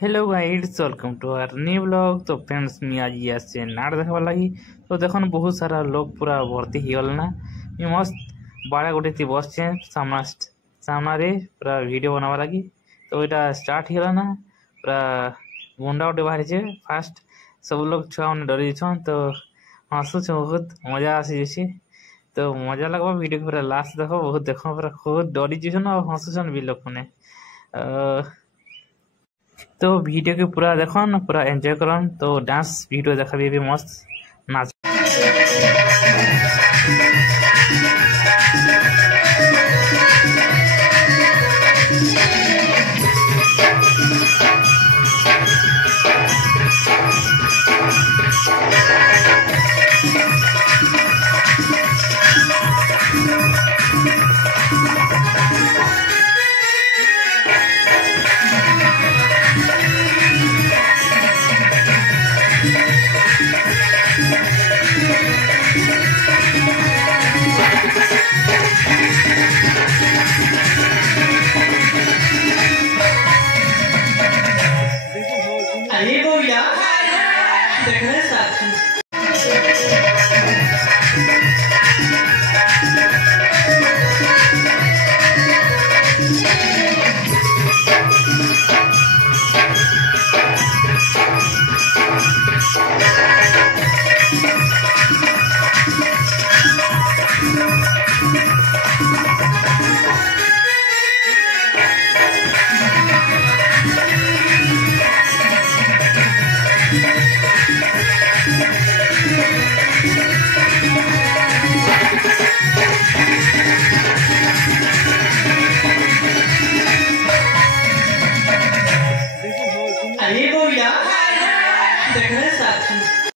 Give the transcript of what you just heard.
Hello guides welcome two आवर new blog. तो friends मी आज ये आसे नाट देखा लगी। तो देखन बहुत सारा लोग पूरा भर्ती हो गल ना। मस्त बाड़ा गोटे थी बस सामना रे पूरा वीडियो बनावा लगी। तो यहाँ स्टार्ट हो ना पूरा गुंडा गोटे बाहरी फास्ट सब लोग छुआ मैंने डरी छन। तो हसुच बहुत मजा आसी। तो मजा लगवा वीडियो पूरा लास्ट देख बहुत देख पूरा खूब डरी जीछन और हसुचन भी लोग मैंने। तो वीडियो के पूरा देखन पूरा एंजॉय करन। तो डांस वीडियो देखा भी मस्त नाच अरे वो यार देखने साक्षी अरे वो यार देखने साक्षी